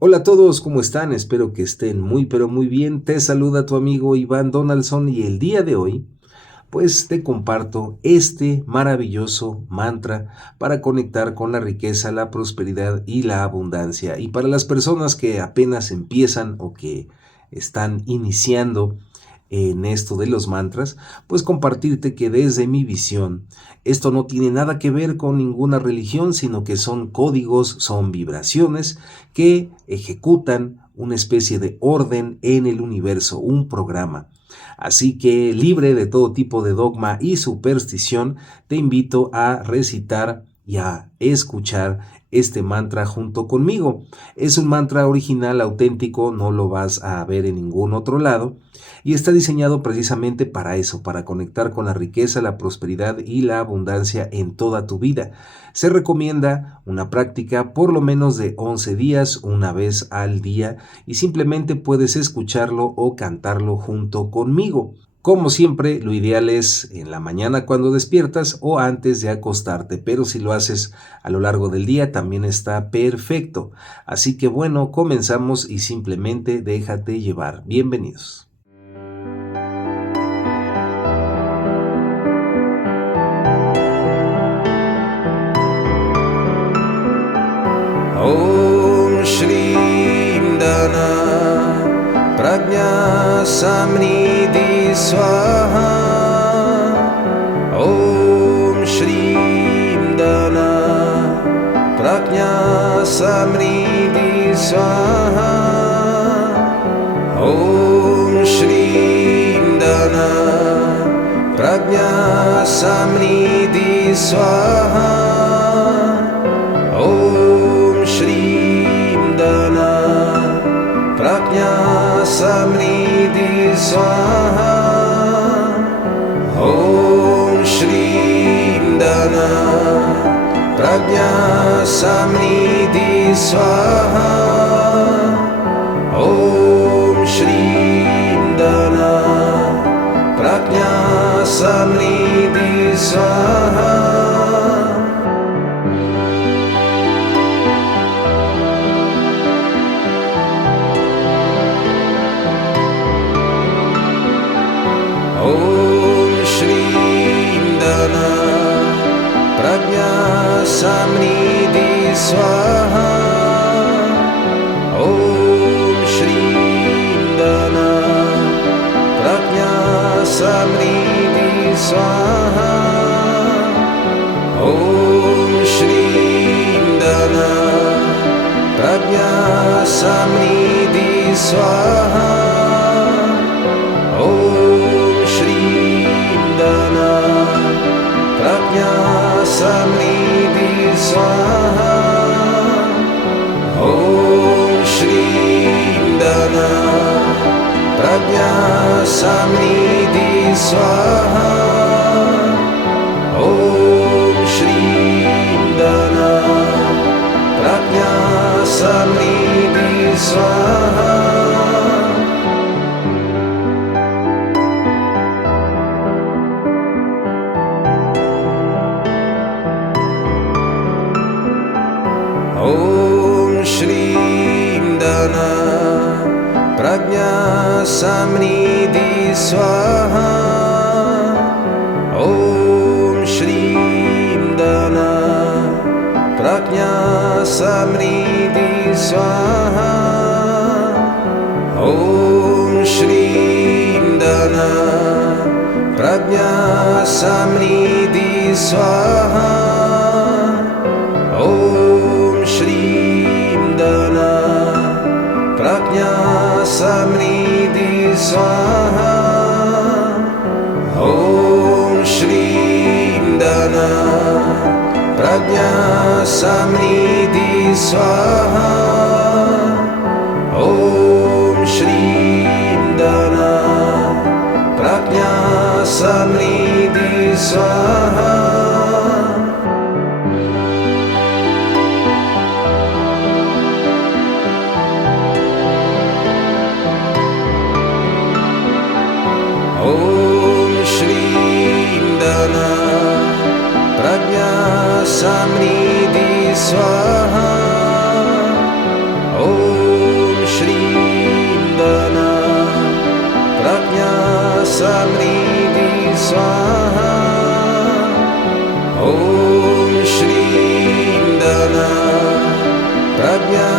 Hola a todos, ¿cómo están? Espero que estén muy pero muy bien. Te saluda tu amigo Iván Donaldson y el día de hoy, pues te comparto este maravilloso mantra para conectar con la riqueza, la prosperidad y la abundancia. Y para las personas que apenas empiezan o que están iniciando en esto de los mantras, pues compartirte que desde mi visión, esto no tiene nada que ver con ninguna religión, sino que son códigos, son vibraciones que ejecutan una especie de orden en el universo, un programa. Así que, libre de todo tipo de dogma y superstición, te invito a recitar y a escuchar este mantra junto conmigo. Es un mantra original, auténtico, no lo vas a ver en ningún otro lado y está diseñado precisamente para eso, para conectar con la riqueza, la prosperidad y la abundancia en toda tu vida. Se recomienda una práctica por lo menos de 11 días, una vez al día, y simplemente puedes escucharlo o cantarlo junto conmigo. Como siempre, lo ideal es en la mañana cuando despiertas o antes de acostarte, pero si lo haces a lo largo del día también está perfecto. Así que bueno, comenzamos y simplemente déjate llevar. Bienvenidos. Om Shri Dana Prajna Samnidhi Swaha Om Shri Dana Prajna Samnidhi Swaha Om Shri Dana Prajna Samnidhi Swaha Om Shri Dana Prajna Samnidhi Swaha Om Shri Dana Prajna Samnidhi Swaha Om Shri Dana Prajna Samnidhi Swaha Om Shri Dana Prajna Samnidhi Swaha Om Shri Dana Prajna Samnidhi Swaha Om Shri Dana Prajna Samnidhi Swaha Om Shri Dana Prajna Samnidhi Swaha Om Shri Dana Prajna Samnidhi Swaha Om Shri Dana Prajna Samnidhi Swaha Om Shri Dana Prajna Samnidhi Swaha Om Shri Dana Prajna Samnidhi Swaha Om Shri Dana Prajna Samnidhi Swaha Om Shri Dana Prajna Samnidhi Swaha Om Shri Dana Prajna Samnidhi Swaha Om Shri Dana Prajna Samnidhi Swaha Om Shri Dana Prajna Samnidhi Swaha